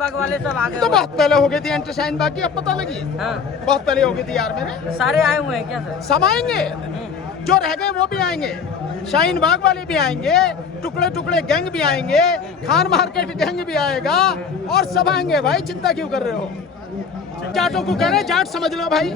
बाग वाले सब आ गए। तो बहुत पहले हो गई थी एंटी शाहीन बाग की, अब पता लगी? हाँ। बहुत पहले हो गई थी यार मेरे। सारे आए हुए हैं क्या सर? सब आएंगे, जो रह गए वो भी आएंगे, शाहीन बाग वाले भी आएंगे, टुकड़े टुकड़े गैंग भी आएंगे, खान मार्केट गैंग भी आएगा, और सब आएंगे भाई, चिंता क्यों कर रहे हो? जाटों को कह रहे हैं जाट समझ लो भाई।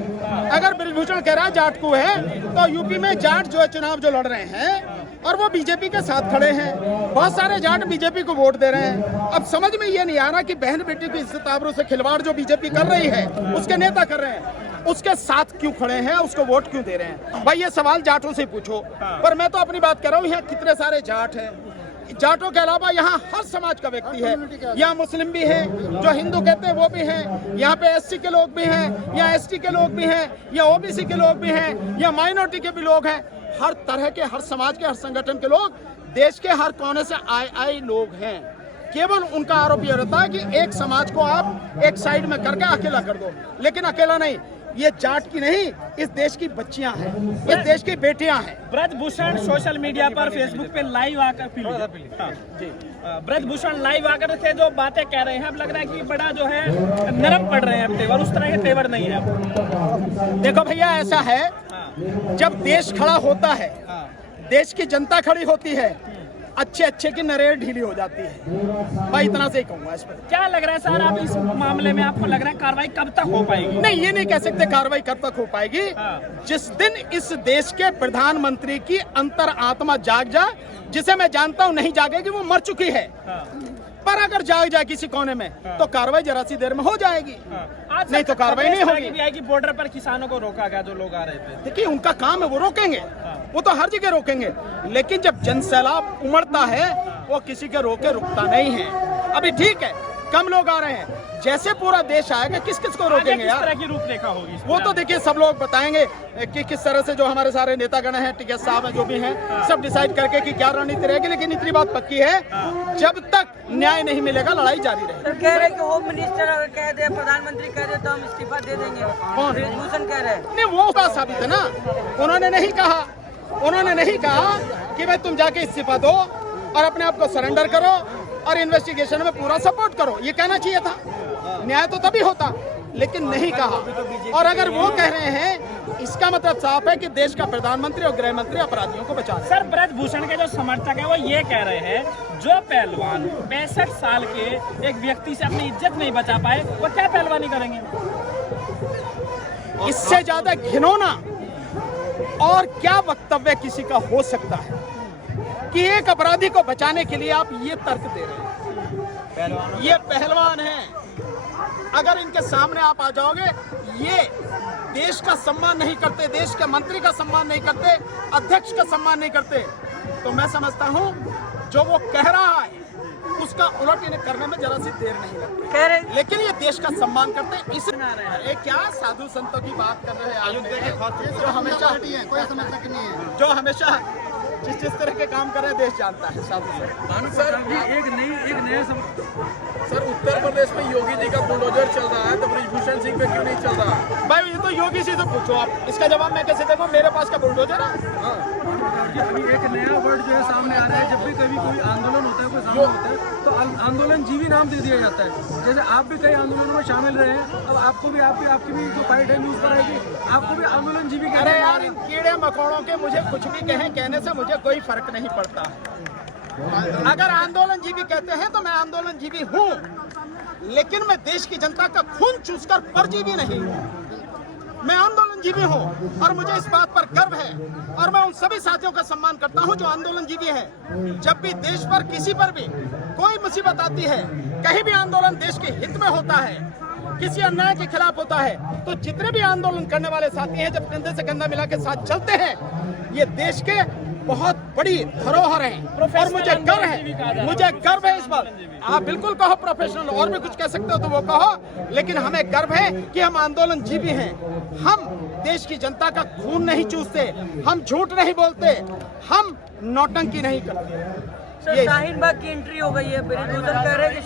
अगर ब्रिजभूषण कह रहा है जाट को है, तो यूपी में जाट जो है चुनाव जो लड़ रहे हैं और वो बीजेपी के साथ खड़े हैं, बहुत सारे जाट बीजेपी को वोट दे रहे हैं। अब समझ में ये नहीं आ रहा कि बहन बेटी की इज्जत आबरू से खिलवाड़ जो बीजेपी कर रही है, उसके नेता कर रहे हैं, उसके साथ क्यों खड़े हैं, उसको वोट क्यों दे रहे हैं? भाई ये सवाल जाटों से पूछो। पर मैं तो अपनी बात कर रहा हूँ, यहाँ कितने सारे जाट हैं, जाटों के अलावा यहाँ हर समाज का व्यक्ति है। यहाँ मुस्लिम भी हैं, जो हिंदू कहते हैं वो भी हैं, यहाँ पे एससी के लोग भी हैं, यहाँ एसटी के लोग भी हैं, यहाँ ओबीसी के लोग भी हैं, यहाँ माइनॉरिटी के भी लोग हैं। हर तरह के, हर समाज के, हर संगठन के लोग, देश के हर कोने से आए लोग हैं। केवल उनका आरोप यह रहता है कि एक समाज को आप एक साइड में करके अकेला कर दो, लेकिन अकेला नहीं। ये जाट की नहीं, इस देश की बच्चियां हैं, इस देश की बेटियां हैं। ब्रजभूषण सोशल मीडिया पर फेसबुक पे लाइव आकर ब्रजभूषण लाइव आकर के जो बातें कह रहे हैं, अब लग रहा है कि बड़ा जो है नरम पड़ रहे हैं अब तेवर, उस तरह के तेवर नहीं है। देखो भैया, ऐसा है, जब देश खड़ा होता है, देश की जनता खड़ी होती है, अच्छे की नरेर ढीली हो जाती है। भाई इतना से ही कहूँगा इस पर। क्या लग रहा है सर, आप इस मामले में आपको लग रहा है कार्रवाई कब तक हो पाएगी? नहीं, ये नहीं कह सकते कार्रवाई कब तक हो पाएगी। जिस दिन इस देश के प्रधानमंत्री की अंतर आत्मा जाग जाए, जिसे मैं जानता हूँ नहीं जागेगी, वो मर चुकी है, पर अगर जाग जाए किसी कोने में तो कार्रवाई जरा सी देर में हो जाएगी, नहीं तो कार्रवाई नहीं होगी। बॉर्डर पर किसानों को रोका गया, जो लोग आ रहे थे। देखिए, उनका काम है, वो रोकेंगे, वो तो हर जगह रोकेंगे, लेकिन जब जनसैलाब उमड़ता है वो किसी के रोके रुकता नहीं है। अभी ठीक है, कम लोग आ रहे हैं, जैसे पूरा देश आएगा किस किस को रोकेंगे यार? किस तरह की रूपरेखा होगी वो तो देखिए सब लोग बताएंगे कि किस तरह से, जो हमारे सारे नेतागण हैं, टिकैत साहब हैं, जो भी हैं, सब डिसाइड करके कि क्या रणनीति रहेगी। लेकिन इतनी बात पक्की है, जब तक न्याय नहीं मिलेगा लड़ाई जारी रहेगी। सर कह रहे कि होम मिनिस्टर अगर कह दे, प्रधानमंत्री कह दे तो हम इस्तीफा दे देंगे। कौन? ब्रिजभूषण कह रहे हैं। नहीं, वो बात साबित है ना, उन्होंने नहीं कहा कि भाई तुम जाके इस्तीफा दो और अपने आप को सरेंडर करो और इन्वेस्टिगेशन में पूरा सपोर्ट करो। ये कहना चाहिए था, न्याय तो तभी होता, लेकिन नहीं कहा। और अगर वो कह रहे हैं, इसका मतलब साफ है कि देश का प्रधानमंत्री और गृह मंत्री अपराधियों को बचा रहे हैं। सर, ब्रजभूषण के जो समर्थक है वो ये कह रहे हैं, जो पहलवान 65 साल के एक व्यक्ति से अपनी इज्जत नहीं बचा पाए, वो क्या पहलवानी करेंगे? इससे ज्यादा घिनौना और क्या वक्तव्य किसी का हो सकता है कि एक अपराधी को बचाने के लिए आप ये तर्क दे रहे हैं। ये पहलवान हैं, अगर इनके सामने आप आ जाओगे, ये देश का सम्मान नहीं करते, देश के मंत्री का सम्मान नहीं करते, अध्यक्ष का सम्मान नहीं करते, तो मैं समझता हूं जो वो कह रहा है उसका उलट इन्हें करने में जरा सी देर नहीं लगती। लेकिन ये देश का सम्मान करते हैं, इस क्या साधु संतों की बात कर रहे हैं, जो हमेशा कोई समस्या नहीं है, जो हमेशा जिस तरह के काम कर रहे हैं देश जानता है। साधु सर, एक नया सर, उत्तर प्रदेश में योगी जी का बुलडोजर चल रहा है, तो ब्रिजभूषण सिंह पे क्यों नहीं चल रहा? भाई ये तो योगी जी से पूछो आप, इसका जवाब मैं कैसे देखूं? मेरे पास का बुलडोजर है। अभी एक नया वर्ड जो है सामने आ रहा है, जब भी कभी कोई आंदोलन होता है, कोई सामने होता है, तो आंदोलन जीवी नाम दे दिया जाता है। जैसे आप भी कई आंदोलनों में शामिल रहे हैं, अब आपको भी आपकी भी जो फाइट है न्यूज पर आएगी, आपको भी आंदोलन जीवी। अरे यार, इन कीड़े मकोड़ों के मुझे कुछ भी कहने से मुझे कोई फर्क नहीं पड़ता। अगर आंदोलन जीवी कहते हैं तो मैं आंदोलन जीवी हूँ, लेकिन मैं देश की जनता का खून चूसकर परजीवी नहीं हूँ। मैं आंदोलन जीवी हूँ और मुझे इस बात पर गर्व है, और मैं उन सभी साथियों का सम्मान करता हूँ जो आंदोलन जीवी हैं। जब भी देश पर किसी पर भी कोई मुसीबत आती है, कहीं भी आंदोलन देश के हित में होता है, किसी अन्याय के खिलाफ होता है, तो जितने भी आंदोलन करने वाले साथी हैं, जब कंधे से कंधा मिला के साथ चलते हैं, ये देश के बहुत बड़ी धरोहर है और मुझे गर्व है इस पर। आप बिल्कुल कहो प्रोफेशनल, और भी कुछ कह सकते हो तो वो कहो, लेकिन हमें गर्व है कि हम आंदोलन जीवी हैं। हम देश की जनता का खून नहीं चूसते, हम झूठ नहीं बोलते, हम नौटंकी नहीं करते। शाहीन बाग की एंट्री हो गई है, ब्रिजभूषण कह रहे हैं कि